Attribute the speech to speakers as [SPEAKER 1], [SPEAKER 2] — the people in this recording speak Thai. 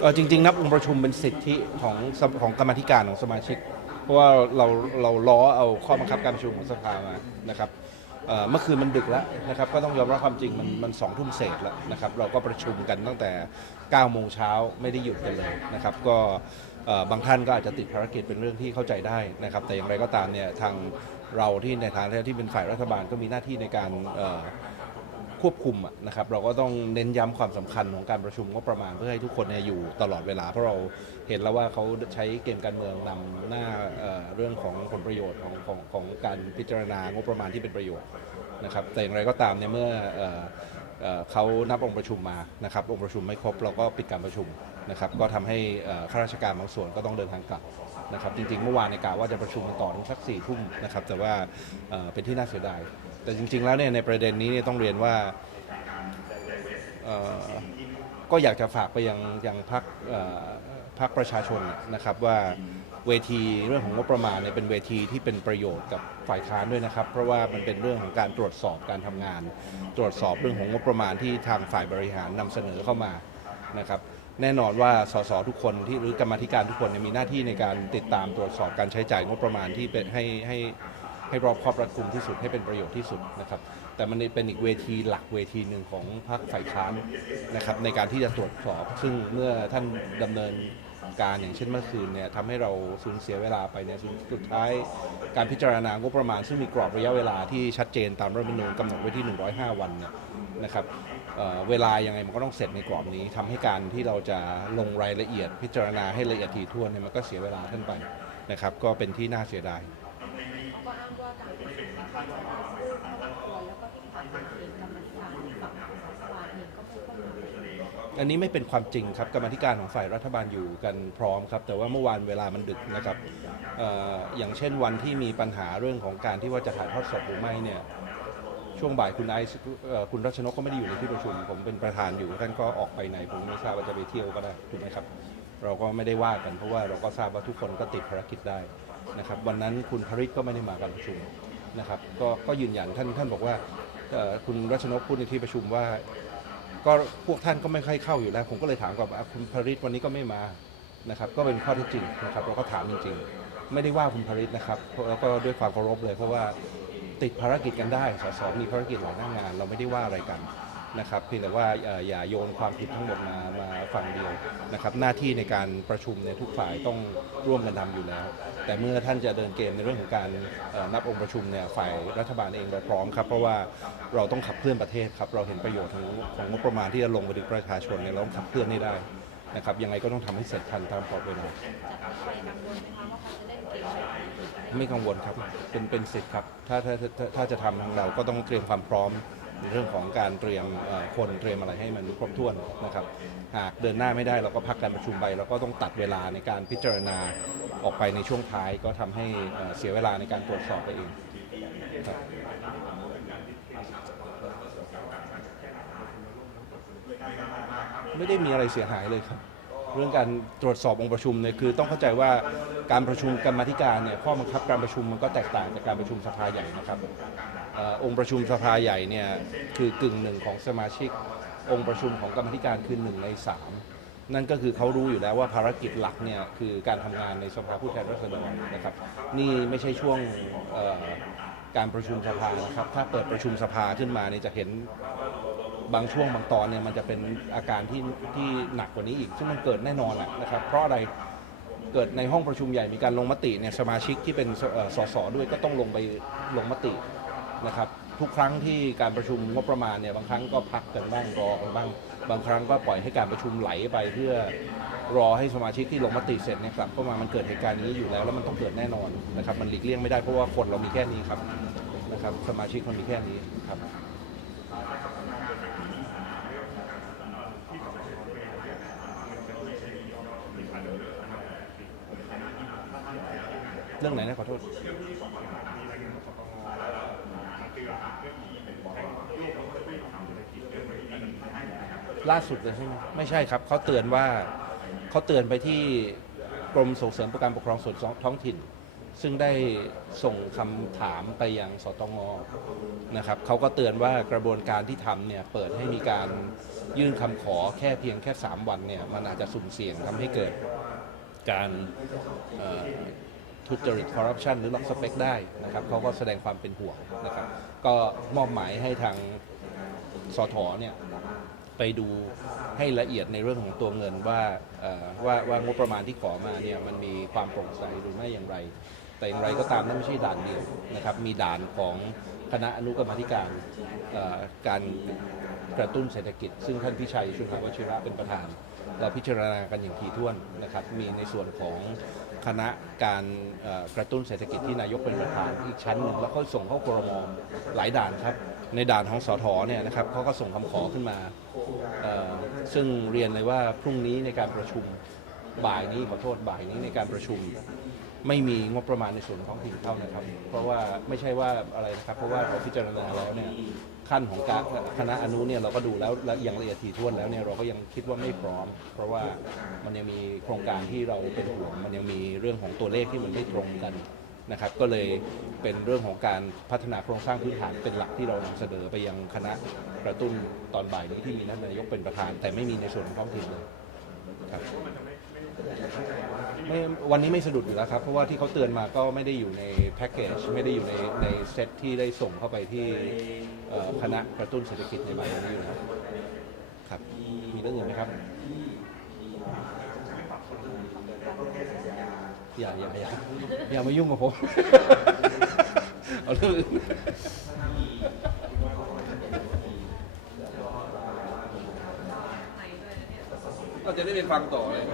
[SPEAKER 1] เออจริง ๆ นับองค์ประชุมเป็นสิทธิของสภของกรรมาธิการของสมาชิก เพราะว่าเราเราล้อเอาข้อบังคับการประชุมของสภามานะครับเอ่อเมื่อคืนมันดึกแล้วนะครับ ก็ต้องยอมรับความจริงมันมันสองทุ่มเศษแล้วนะครับ เราก็ประชุมกันตั้งแต่9โมงเช้าไม่ได้หยุดกันเลยนะครับ ก็เอ่อบางท่านก็อาจจะติดภารกิจเป็นเรื่องที่เข้าใจได้นะครับ แต่อย่างไรก็ตามเนี่ยทางเราที่ในฐานะที่เป็นฝ่ายรัฐบาลก็มีหน้าที่ในการเอ่อ ควบคุมอะนะครับเราก็ต้องเน้นย้ำความสำคัญของการประชุมงบประมาณเพื่อให้ทุกคนเนี่ยอยู่ตลอดเวลา เพราะเราเห็นแล้วว่าเขาใช้เกมการเมืองนำหน้าเอ่อเรื่องของผลประโยชน์ของของของการพิจารณางบประมาณที่เป็นประโยชน์นะครับแต่อย่างไรก็ตามเนี่ยเมื่อเอ่อเอ่อเขานับองค์ประชุมมานะครับองค์ประชุมไม่ครบเราก็ปิดการประชุมนะครับก็ทำให้เอ่อข้าราชการบางส่วนก็ต้องเดินทางกลับนะครับจริงๆเมื่อวานในยกะว่าจะประชุมกันต่อถึงสักสี่ทุ่มนะครับแต่ว่าเอ่อเป็นที่น่าเสียดาย แต่จริง ๆ แล้วเนี่ยในประเด็นนี้เนี่ยต้องเรียนว่าก็อยากจะฝากไปยังยังพักพักประชาชนนะครับว่าเวทีเรื่องของงบประมาณเนี่ยเป็นเวทีที่เป็นประโยชน์กับฝ่ายค้านด้วยนะครับ เพราะว่ามันเป็นเรื่องของการตรวจสอบการทำงาน ตรวจสอบเรื่องของงบประมาณที่ทางฝ่ายบริหารนำเสนอเข้ามานะครับแน่นอนว่าสสทุกคนที่หรือกรรมธิการทุกคนมีหน้าที่ในการติดตามตรวจสอบการใช้จ่ายงบประมาณที่เป็นให้ให้ ให้รอบครอบรัดกุมที่สุดให้เป็นประโยชน์ที่สุดนะครับ แต่มันเป็นอีกเวทีหลักเวทีหนึ่งของพรรคฝ่ายค้านนะครับในการที่จะตรวจสอบ ซึ่งเมื่อท่านดำเนินการอย่างเช่นเมื่อคืนเนี่ยทำให้เราสูญเสียเวลาไปเนี่ยสุดท้าย การพิจารณางบประมาณ ซึ่งมีกรอบระยะเวลาที่ชัดเจนตามรัฐธรรมนูญกำหนดไว้ที่ 105 วันเนี่ยนะครับเเวลายังไงมันก็ต้องเสร็จในกรอบนี้ทำให้การที่เราจะลงรายละเอียดพิจารณาให้ละเอียดถี่ถ้วนเนี่ยมันก็เสียเวลาท่านไปนะครับ ก็เป็นที่น่าเสียดาย
[SPEAKER 2] เขาก็อ้างว่าการ ประชุมเนี่ยเขาจะได้ซื้อเข้ามาควรแล้วก็ที่ผ่านมาเองกรรมธิการฝั่งของรัฐบาลเองก็ไม่ค่อยมาประชุม
[SPEAKER 1] อันนี้ไม่เป็นความจริงครับกรรมาธิการของฝ่ายรัฐบาลอยู่กันพร้อมครับ แต่ว่าเมื่อวานเวลามันดึกนะครับเอ่ออย่างเช่นวันที่มีปัญหาเรื่องของการที่ว่าจะถ่ายทอดสดหรือไม่เนี่ยช่วงบ่ายคุณไอซ์เอ่อคุณรัชนกก็ไม่ได้อยู่ในที่ประชุม ผมเป็นประธานอยู่ท่านก็ออกไปไหน ผมไม่ทราบว่าจะไปเที่ยวก็ได้ถูกไหมครับ เราก็ไม่ได้ว่ากันเพราะว่าเราก็ทราบว่าทุกคนก็ติดภารกิจได้นะครับวันนั้นคุณพริตก็ไม่ได้มาการประชุม นะครับก็ก็ยืนยันท่านท่านบอกว่าคุณรัชนกพูดในที่ประชุมว่า ก็พวกท่านก็ไม่ค่อยเข้าอยู่แล้ว ผมก็เลยถามกับคุณพริตวันนี้ก็ไม่มานะครับ ก็เป็นข้อเท็จจริงนะครับเราก็ถามจริงๆ ไม่ได้ว่าคุณพริตนะครับแล้วก็ด้วยความเคารพเลยเพราะว่าติดภารกิจกันได้สสมีภารกิจหลายหน้างาน เราไม่ได้ว่าอะไรกัน นะครับเพียงแต่ว่าอย่าโยนความผิดทั้งหมดมามาฝั่งเดียวนะครับ หน้าที่ในการประชุมเนี่ยทุกฝ่ายต้องร่วมกันทำอยู่แล้ว แต่เมื่อท่านจะเดินเกมในเรื่องของการนับองค์ประชุมเนี่ยฝ่ายรัฐบาลเองเราพร้อมครับ เพราะว่าเราต้องขับเคลื่อนประเทศครับ เราเห็นประโยชน์ของของงบประมาณที่จะลงไปถึงประชาชนเนี่ยเราต้องขับเคลื่อนให้ได้นะครับยังไงก็ต้องทำให้เสร็จทันตามกรอบเวลา
[SPEAKER 2] ไหมคะว่า
[SPEAKER 1] ไม่กังวลครับเป็นเป็นสิทธิ์ครับถ้าถ้าถ้าจะทำทางเราก็ต้องเตรียมความพร้อม ในเรื่องของการเตรียมคนเตรียมอะไรให้มันครบถ้วนนะครับหากเดินหน้าไม่ได้เราก็พักการประชุมไปเราก็ต้องตัดเวลาในการพิจารณาออกไปในช่วงท้ายก็ทำให้เสียเวลาในการตรวจสอบไปเองครับไม่ได้มีอะไรเสียหายเลยครับ เรื่องการตรวจสอบองค์ประชุมเนี่ยคือต้องเข้าใจว่าการประชุมกรรมธิการเนี่ยข้อบังคับการประชุมมันก็แตกต่างจากการประชุมสภาใหญ่นะครับ องค์ประชุมสภาใหญ่เนี่ยคือกึ่งหนึ่งของสมาชิก องค์ประชุมของกรรมธิการคือหนึ่งในสามนั่นก็คือเขารู้อยู่แล้วว่าภารกิจหลักเนี่ยคือการทำงานในสภาผู้แทนราษฎรนะครับนี่ไม่ใช่ช่วงการประชุมสภานะครับถ้าเปิดประชุมสภาขึ้นมาเนี่ยจะเห็นบางช่วงบางตอนเนี่ยมันจะเป็นอาการที่ที่หนักกว่านี้อีก ซึ่งมันเกิดแน่นอนแหละนะครับ เพราะอะไรเกิดในห้องประชุมใหญ่มีการลงมติเนี่ยสมาชิกที่เป็นสสด้วยก็ต้องลงไปลงมติ นะครับทุกครั้งที่การประชุมงบประมาณเนี่ยบางครั้งก็พักกันบ้างรอกันบ้างบางครั้งก็ปล่อยให้การประชุมไหลไปเพื่อรอให้สมาชิกที่ลงมติเสร็จเนี่ยกลับเข้ามามันเกิดเหตุการณ์นี้อยู่แล้วแล้วมันต้องเกิดแน่นอนนะครับมันหลีกเลี่ยงไม่ได้เพราะว่าคนเรามีแค่นี้ครับนะครับสมาชิกมันมีแค่นี้ครับเรื่องไหนนะขอโทษ ล่าสุดเลยใช่ไหมไม่ใช่ครับเขาเตือนว่าเขาเตือนไปที่กรมส่งเสริมประการปกครองส่วนท้องถิ่น ซึ่งได้ส่งคำถามไปยังสตงนะครับเขาก็เตือนว่ากระบวนการที่ทำเนี่ยเปิดให้มีการยื่นคำขอแค่เพียงแค่ 3 วันเนี่ยมันอาจจะสุ่มเสี่ยงทำให้เกิดการทุจริตคอร์รัปชันหรือล็อกสเปคได้นะครับเขาก็แสดงความเป็นห่วงนะครับ ก็มอบหมายให้ทางสทเนี่ย ไปดูให้ละเอียดในเรื่องของตัวเงินว่าว่าว่างบประมาณที่ขอมาเนี่ยมันมีความโปร่งใสหรือไม่อย่างไร แต่อย่างไรก็ตามนั่นไม่ใช่ด่านเดียวนะครับมีด่านของคณะอนุกรรมธิการการกระตุ้นเศรษฐกิจ ซึ่งท่านพิชัยชุนหาวชิระเป็นประธาน เราพิจารณากันอย่างถี่ถ้วนนะครับ มีในส่วนของคณะการกระตุ้นเศรษฐกิจที่นายกเป็นประธานอีกชั้นหนึ่งแล้วก็ส่งเข้าครมหลายด่านครับ ในด่านของสอทอเนี่ยนะครับเขาก็ส่งคำขอขึ้นมา ซึ่งเรียนเลยว่าพรุ่งนี้ในการประชุมบ่ายนี้ขอโทษบ่ายนี้ในการประชุม ไม่มีงบประมาณในส่วนของท้องถิ่นเข้านะครับ เพราะว่าไม่ใช่ว่าอะไรนะครับเพราะว่าเราพิจารณาแล้วเนี่ยขั้นของการคณะอนุเนี่ยเราก็ดูแล้วและอย่างละเอียดถี่ถ้วนแล้วเนี่ยเราก็ยังคิดว่าไม่พร้อม เพราะว่ามันยังมีโครงการที่เราเป็นห่วงมันยังมีเรื่องของตัวเลขที่มันไม่ตรงกัน นะครับก็เลยเป็นเรื่องของการพัฒนาโครงสร้างพื้นฐานเป็นหลักที่เรานำเสนอไปยังคณะกระตุ้นตอนบ่ายนี้ที่มีท่านนายกเป็นประธาน แต่ไม่มีในส่วนของท้องถิ่นเลยครับไม่วันนี้ไม่สะดุดอยู่แล้วครับ เพราะว่าที่เขาเตือนมาก็ไม่ได้อยู่ในแพ็กเกจไม่ได้อยู่ในในเซตที่ได้ส่งเข้าไปที่คณะกระตุ้นเศรษฐกิจในใบนี้อยู่แล้วครับมีเรื่องอื่นไหมครับ อย่าอย่าอย่าอย่ามายุ่งกับผม เอาเรื่องอื่นเราจะได้ไปฟังต่อเลย